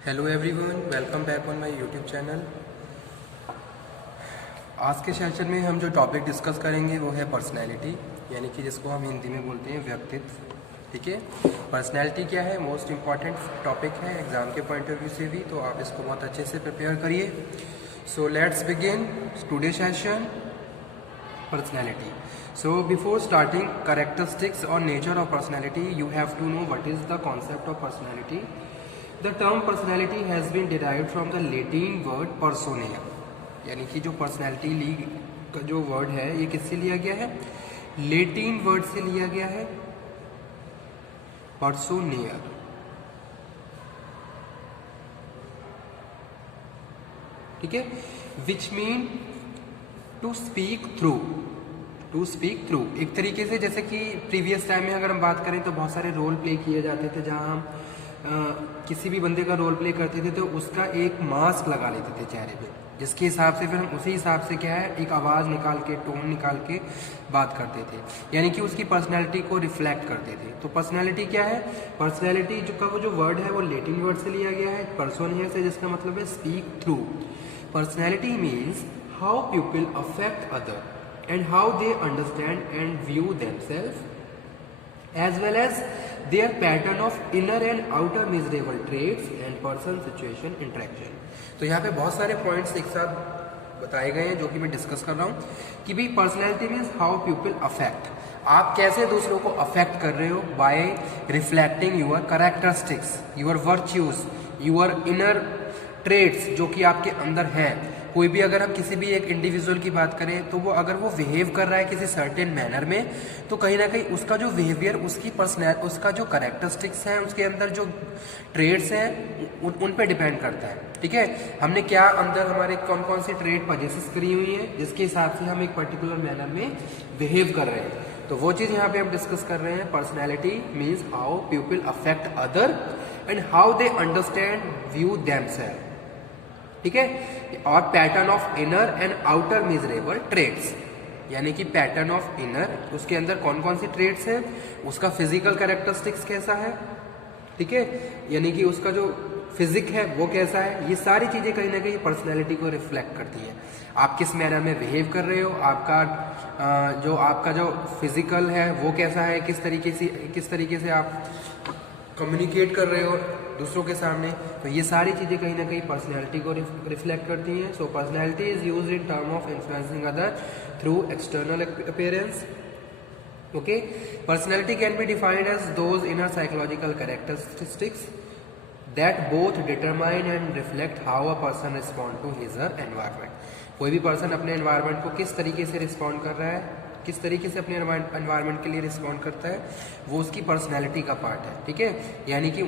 Hello everyone, welcome back on my YouTube channel. आज के session में हम जो टॉपिक डिस्कस करेंगे वो है पर्सनैलिटी, यानी कि जिसको हम हिंदी में बोलते हैं व्यक्तित्व। ठीक है, पर्सनैलिटी क्या है, मोस्ट इम्पॉर्टेंट टॉपिक है एग्ज़ाम के पॉइंट ऑफ व्यू से भी, तो आप इसको बहुत अच्छे से प्रिपेयर करिए। So let's begin today session, personality. So before starting characteristics or nature of personality, you have to know what is the concept of personality. The term personality has been derived from the Latin word personae, यानी कि जो personality का जो word है ये किससे लिया गया है, लेटिन वर्ड से लिया गया है, पर्सोनियर। ठीक है, which mean to speak through. To speak through एक तरीके से, जैसे कि प्रीवियस टाइम में अगर हम बात करें तो बहुत सारे रोल प्ले किए जाते थे, जहां हम किसी भी बंदे का रोल प्ले करते थे तो उसका एक मास्क लगा लेते थे चेहरे पे, जिसके हिसाब से फिर हम उसी हिसाब से क्या है एक आवाज़ निकाल के, टोन निकाल के बात करते थे, यानी कि उसकी पर्सनैलिटी को रिफ्लेक्ट करते थे। तो पर्सनैलिटी क्या है, पर्सनैलिटी जो का वो जो वर्ड है वो लेटिन वर्ड से लिया गया है, पर्सोनियर से, जिसका मतलब है speak through. Personality means how people affect other and how they understand and view themselves, as well as their pattern of inner and outer measurable traits and person situation interaction। तो यहाँ पे बहुत सारे पॉइंट्स एक साथ बताए गए हैं जो कि मैं डिस्कस कर रहा हूँ कि भाई personality means how people affect, आप कैसे दूसरों को अफेक्ट कर रहे हो by reflecting your characteristics, your virtues, your inner traits जो कि आपके अंदर हैं। कोई भी अगर हम किसी भी एक इंडिविजुअल की बात करें तो वो अगर वो बिहेव कर रहा है किसी सर्टेन मैनर में, तो कहीं ना कहीं उसका जो बिहेवियर, उसकी पर्सनैलिटी, उसका जो कैरेक्टरिस्टिक्स हैं, उसके अंदर जो ट्रेड्स हैं उन पे डिपेंड करता है। ठीक है, हमने क्या अंदर हमारे कौन कौन सी ट्रेड पजेसिस करी हुई है जिसके हिसाब से हम एक पर्टिकुलर मैनर में बिहेव कर रहे हैं, तो वो चीज़ यहाँ पे हम डिस्कस कर रहे हैं। Personality means how people affect other and how they understand view themselves. ठीक है, और pattern of inner and outer measurable traits, यानी कि पैटर्न ऑफ इनर, उसके अंदर कौन कौन सी ट्रेड्स हैं, उसका फिजिकल कैरेक्टरिस्टिक्स कैसा है, ठीक है, यानी कि उसका जो फिजिक है वो कैसा है, ये सारी चीज़ें कहीं ना कहीं पर्सनैलिटी को रिफ्लेक्ट करती है। आप किस मैनर में बिहेव कर रहे हो, आपका जो फिजिकल है वो कैसा है, किस तरीके से आप कम्युनिकेट कर रहे हो दूसरों के सामने, तो ये सारी चीज़ें कहीं ना कहीं पर्सनैलिटी को रिफ्लेक्ट करती हैं। So personality is used in term of influencing other through external appearance. Okay, personality can be defined as those inner psychological characteristics that both determine and reflect how a person respond to his environment. कोई भी person अपने environment को किस तरीके से respond कर रहा है, किस तरीके से अपने एनवायरनमेंट के लिए रिस्पॉन्ड करता है, वो उसकी पर्सनैलिटी का पार्ट है। ठीक है, यानी कि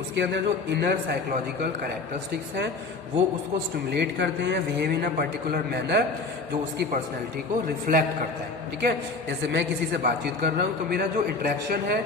उसके अंदर जो इनर साइकोलॉजिकल कैरेक्टरिस्टिक्स हैं वो उसको स्टिमुलेट करते हैं, behave in a particular manner जो उसकी पर्सनैलिटी को रिफ्लेक्ट करता है। ठीक है, जैसे मैं किसी से बातचीत कर रहा हूँ तो मेरा जो इंटरेक्शन है,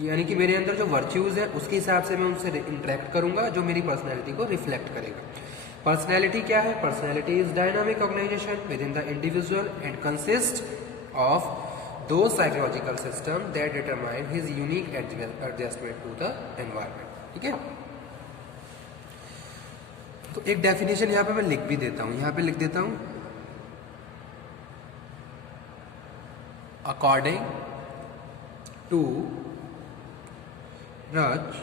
यानी कि मेरे अंदर जो वर्च्यूज है उसके हिसाब से मैं उनसे इंटरेक्ट करूंगा जो मेरी पर्सनैलिटी को रिफ्लेक्ट करेगा। पर्सनैलिटी क्या है, personality is dynamic organisation with in the individual and consist of दो psychological system that determine his unique adjustment to the environment. ठीक है, तो एक डेफिनेशन यहाँ पे मैं लिख भी देता हूँ, यहाँ पे लिख देता हूँ, अकॉर्डिंग टू रच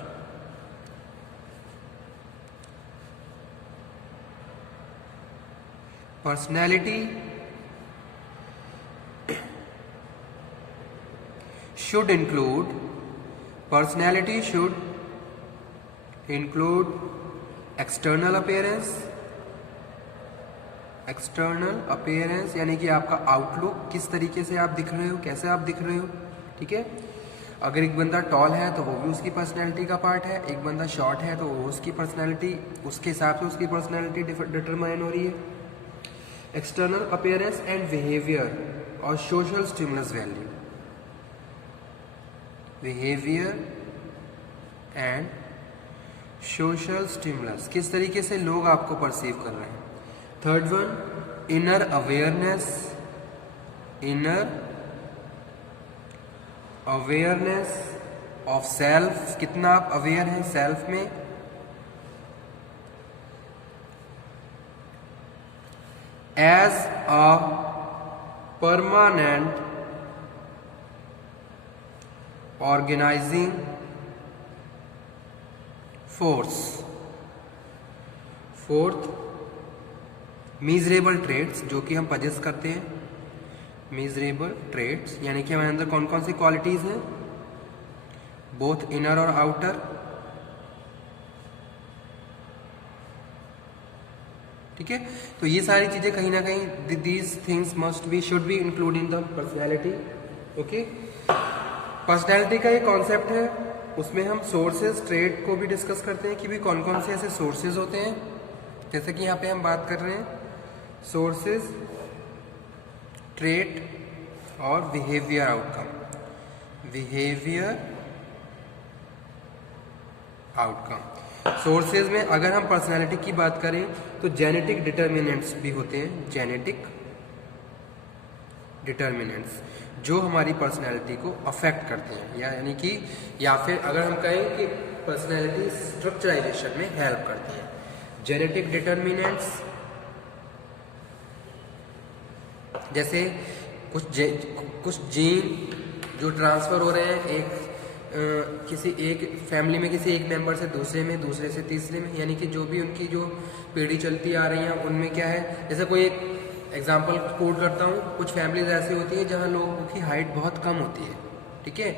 personality should include external appearance, यानी कि आपका आउटलुक, किस तरीके से आप दिख रहे हो, कैसे आप दिख रहे हो। ठीक है, अगर एक बंदा टॉल है तो वो भी उसकी पर्सनैलिटी का पार्ट है, एक बंदा शॉर्ट है तो वो उसकी पर्सनैलिटी, उसके हिसाब से उसकी पर्सनैलिटी डिटरमाइन हो रही है। एक्सटर्नल अपीयरेंस एंड बिहेवियर और social stimulus value, behaviour and social stimulus, किस तरीके से लोग आपको परसीव कर रहे हैं। Third one, inner awareness, awareness of self, कितना आप अवेयर हैं सेल्फ में, as a permanent organising force. Fourth, measurable traits जो कि हम पजेस करते हैं। मीजरेबल ट्रेड्स यानी कि हमारे अंदर कौन कौन सी क्वालिटीज हैं, बोथ इनर और आउटर। ठीक है, तो ये सारी चीजें कहीं ना कहीं these things must be should be include in the personality. Okay, personality का ये कॉन्सेप्ट है, उसमें हम सोर्सेज ट्रेड को भी डिस्कस करते हैं कि भी कौन कौन से ऐसे सोर्सेज होते हैं। जैसे कि यहाँ पे हम बात कर रहे हैं सोर्सेज, ट्रेड और behaviour outcome. Behaviour outcome sources में अगर हम पर्सनैलिटी की बात करें तो जेनेटिक डिटर्मिनेंट्स भी होते हैं। जेनेटिक डिटर्मिनेंट्स जो हमारी पर्सनैलिटी को अफेक्ट करते हैं, यानी कि या फिर अगर हम कहें कि पर्सनैलिटी स्ट्रक्चराइजेशन में हेल्प करती है। जेनेटिक डिटर्मिनेंट्स जैसे कुछ जीन जो ट्रांसफर हो रहे हैं किसी एक फैमिली में, किसी एक मेंबर से दूसरे में, दूसरे से तीसरे में, यानी कि जो भी उनकी जो पीढ़ी चलती आ रही है उनमें क्या है। जैसे कोई एक एग्जांपल कोट करता हूँ, कुछ फैमिलीज ऐसी होती है जहाँ लोगों की हाइट बहुत कम होती है। ठीक है,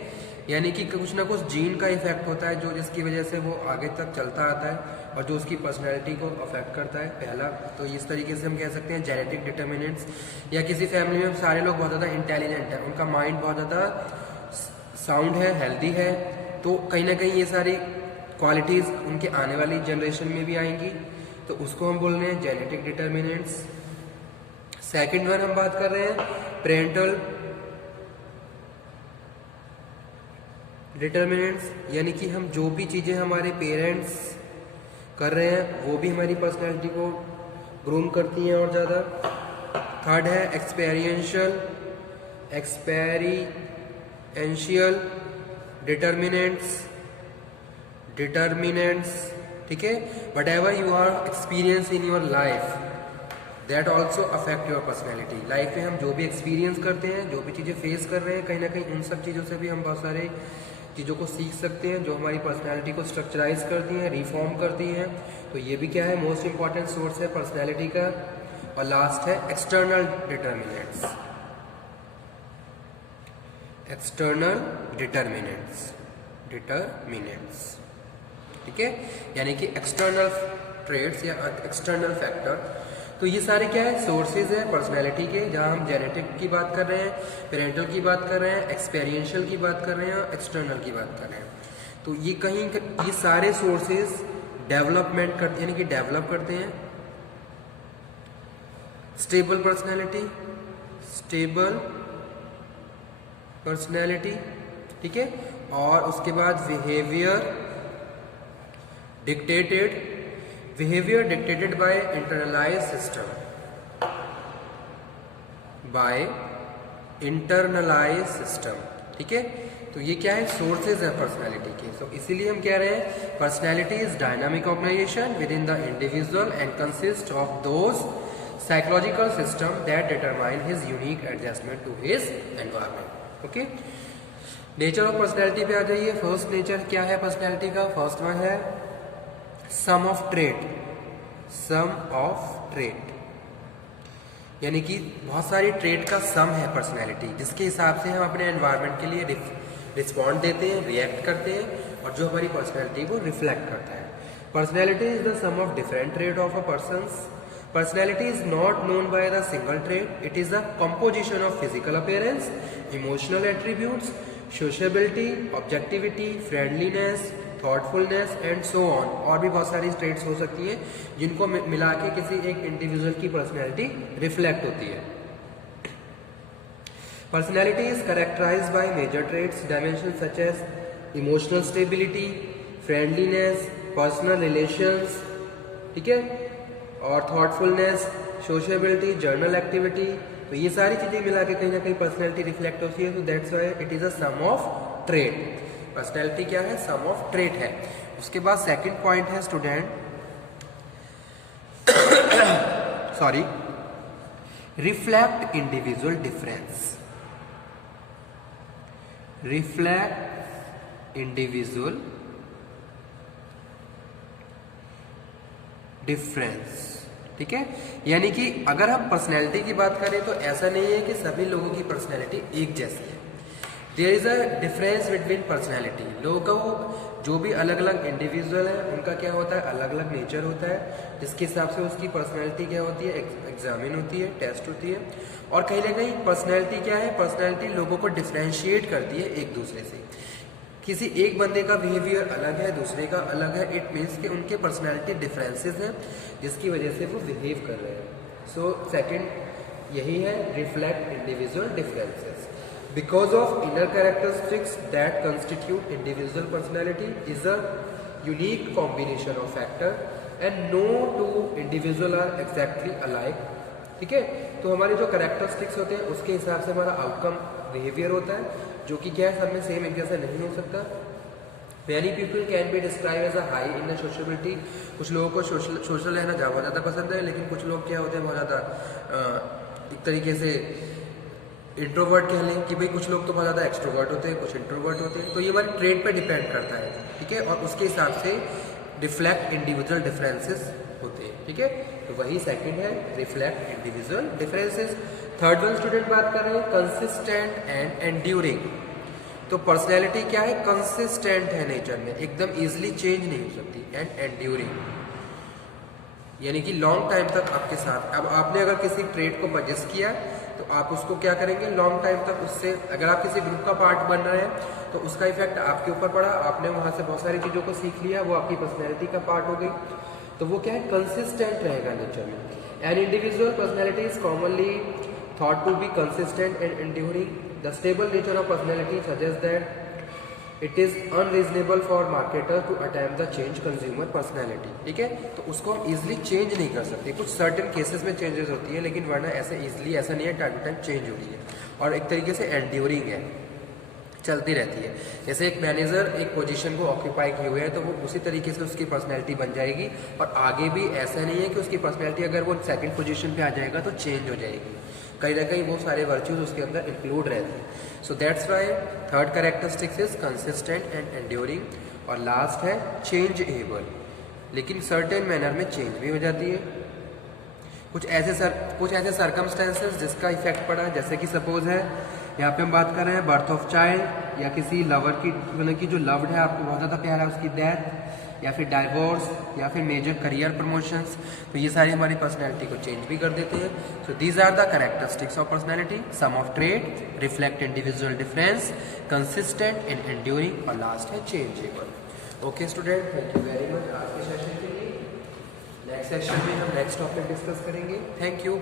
यानी कि कुछ ना कुछ जीन का इफेक्ट होता है जो जिसकी वजह से वो आगे तक चलता आता है और जो उसकी पर्सनैलिटी को अफेक्ट करता है। पहला तो इस तरीके से हम कह सकते हैं जेनेटिक डिटर्मिनेंट्स। या किसी फैमिली में सारे लोग बहुत ज़्यादा इंटेलिजेंट हैं, उनका माइंड बहुत ज़्यादा साउंड है, हेल्दी है, तो कहीं ना कहीं ये सारी क्वालिटीज़ उनके आने वाली जनरेशन में भी आएंगी, तो उसको हम बोल रहे हैं जेनेटिक डिटर्मिनेंट्स। सेकेंड वन हम बात कर रहे हैं पेरेंटल डिटर्मिनेंट्स, यानी कि हम जो भी चीज़ें हमारे पेरेंट्स कर रहे हैं वो भी हमारी पर्सनैलिटी को ग्रूम करती हैं और ज़्यादा। थर्ड है एक्सपेरियंशियल डिटर्मिनेंट्स। ठीक है, whatever you are experience in your life that also affect your personality. Life में हम जो भी एक्सपीरियंस करते हैं, जो भी चीज़ें फेस कर रहे हैं, कहीं ना कहीं उन सब चीज़ों से भी हम बहुत सारे चीज़ों को सीख सकते हैं जो हमारी पर्सनैलिटी को स्ट्रक्चराइज करती हैं, रिफॉर्म करती हैं। तो ये भी क्या है, मोस्ट इंपॉर्टेंट सोर्स है पर्सनैलिटी का। और लास्ट है एक्सटर्नल डिटर्मिनेंट्स। एक्सटर्नल डिटर्मिनेंट्स ठीक है, यानी कि एक्सटर्नल ट्रेड्स या एक्सटर्नल फैक्टर। तो ये सारे क्या है, सोर्सेज है पर्सनैलिटी के, जहाँ हम जेनेटिक की बात कर रहे हैं, पेरेंटल की बात कर रहे हैं, एक्सपेरियंशियल की बात कर रहे हैं और एक्सटर्नल की बात कर रहे हैं। तो ये कहीं ये सारे सोर्सेज डेवलपमेंट करते यानी कि डेवलप करते हैं स्टेबल पर्सनैलिटी। ठीक है, और उसके बाद behaviour dictated by internalise system. ठीक है, तो ये क्या है, सोर्सेज है पर्सनैलिटी के। तो इसीलिए हम कह रहे हैं personality is dynamic organisation with in the individual and consist of those psychological system that determine his unique adjustment to his environment. Okay, nature of personality पे आ जाइए। फर्स्ट नेचर क्या है पर्सनैलिटी का, फर्स्ट वन है sum of trait, यानी कि बहुत सारी ट्रेट का सम है पर्सनैलिटी, जिसके हिसाब से हम अपने एनवायरनमेंट के लिए रिस्पॉन्ड देते हैं, रिएक्ट करते हैं और जो हमारी पर्सनैलिटी को रिफ्लेक्ट करता है। Personality is the sum of different trait of a persons. Personality is not known by the single trait. It is the composition of physical appearance, emotional attributes, sociability, objectivity, friendliness, thoughtfulness and so on। और भी बहुत सारी traits हो सकती हैं जिनको मिला के किसी एक इंडिविजुअल की पर्सनैलिटी रिफ्लेक्ट होती है। Personality is characterized by major traits, dimensions such as emotional stability, friendliness, personal relations, ठीक है, और थॉटफुलनेस, सोशेबिलिटी, जर्नल एक्टिविटी। तो ये सारी चीज़ें मिला के कहीं ना कहीं पर्सनैलिटी रिफ्लेक्ट होती है। तो that's why it is a sum of trait. Personality क्या है, सम ऑफ ट्रेट है। उसके बाद सेकंड पॉइंट है student sorry reflect individual difference, reflect individual difference. ठीक है, यानी कि अगर हम पर्सनैलिटी की बात करें तो ऐसा नहीं है कि सभी लोगों की पर्सनैलिटी एक जैसी है। There is a difference between personality. लोगों का वो जो भी अलग अलग इंडिविजुअल है उनका क्या होता है, अलग अलग नेचर होता है, जिसके हिसाब से उसकी पर्सनैलिटी क्या होती है, एग्जामिन होती है, टेस्ट होती है। और कहीं ना कहीं पर्सनैलिटी क्या है, पर्सनैलिटी लोगों को डिफ्रेंशिएट करती है एक दूसरे से। किसी एक बंदे का बिहेवियर अलग है, दूसरे का अलग है, इट मीन्स कि उनके पर्सनैलिटी डिफरेंसेस हैं जिसकी वजह से वो बिहेव कर रहे हैं। सो सेकंड यही है, reflect individual differences. Because of inner characteristics that constitute individual personality is a unique combination of factor and no two individual are exactly alike. ठीक है, तो हमारे जो कैरेक्टरिस्टिक्स होते हैं उसके हिसाब से हमारा आउटकम बिहेवियर होता है, जो कि क्या है, सब में सेम एक जैसा नहीं हो सकता। Many people can be describe as a high in sociability. कुछ लोगों को सोशल रहना बहुत ज़्यादा पसंद है, लेकिन कुछ लोग क्या होते हैं, बहुत ज़्यादा एक तरीके से इंट्रोवर्ट कह लें कि भाई कुछ लोग तो बहुत ज़्यादा एक्सट्रोवर्ट होते हैं, कुछ इंट्रोवर्ट होते हैं। तो ये हमारे ट्रेड पे डिपेंड करता है। ठीक है, और उसके हिसाब से रिफ्लेक्ट इंडिविजुअल डिफरेंसेस होते हैं। ठीक है, तो वही सेकंड है, reflect individual differences. Third one student बात कर रहे हैं, कंसिस्टेंट एंड एंड्यूरिंग। तो पर्सनैलिटी क्या है, कंसिस्टेंट है नेचर में, एकदम इजीली चेंज नहीं हो सकती, एंड एंड्यूरिंग यानी कि लॉन्ग टाइम तक आपके साथ। अब आपने अगर किसी ट्रेड को परचेस किया तो आप उसको क्या करेंगे, लॉन्ग टाइम तक उससे, अगर आप किसी ग्रुप का पार्ट बन रहे हैं तो उसका इफेक्ट आपके ऊपर पड़ा, आपने वहां से बहुत सारी चीज़ों को सीख लिया, वो आपकी पर्सनैलिटी का पार्ट हो गई, तो वो क्या है, कंसिस्टेंट रहेगा नेचर में। An individual personality is commonly thought to be consistent and enduring. The stable nature of personality suggests that it is unreasonable for marketer to attempt the change consumer personality. ठीक है, तो उसको हम easily change नहीं कर सकते। कुछ certain cases में changes होती है, लेकिन वरना ऐसे easily ऐसा नहीं है, टाइम टू टाइम चेंज हो रही है, और एक तरीके से enduring है, चलती रहती है। जैसे एक मैनेजर एक पोजीशन को ऑक्यूपाई किए हुए है, तो वो उसी तरीके से उसकी पर्सनैलिटी बन जाएगी, और आगे भी ऐसा नहीं है कि उसकी पर्सनैलिटी अगर वो सेकंड पोजीशन पे आ जाएगा तो चेंज हो जाएगी, कहीं ना कहीं वो सारे वर्च्यूज उसके अंदर इंक्लूड रहते हैं। So that's why third characteristics is consistent and enduring. और लास्ट है चेंज एबल, लेकिन सर्टेन मैनर में चेंज भी हो जाती है। कुछ ऐसे सर्कमस्टेंसेस जिसका इफेक्ट पड़ा, जैसे कि सपोज है यहाँ पे हम बात कर रहे हैं बर्थ ऑफ चाइल्ड, या किसी लवर की, मतलब कि जो लव्ड है आपको बहुत ज़्यादा प्यारा है उसकी डेथ, या फिर डाइवोर्स, या फिर मेजर करियर प्रमोशंस, तो ये सारी हमारी पर्सनैलिटी को चेंज भी कर देते हैं। So these are the characteristics of personality, some of trade, reflect individual difference, consistent and enduring, और लास्ट है changeable. Okay student, thank you very much आज के सेशन के लिए। नेक्स्ट सेशन में हम नेक्स्ट टॉपिक डिस्कस करेंगे। Thank you.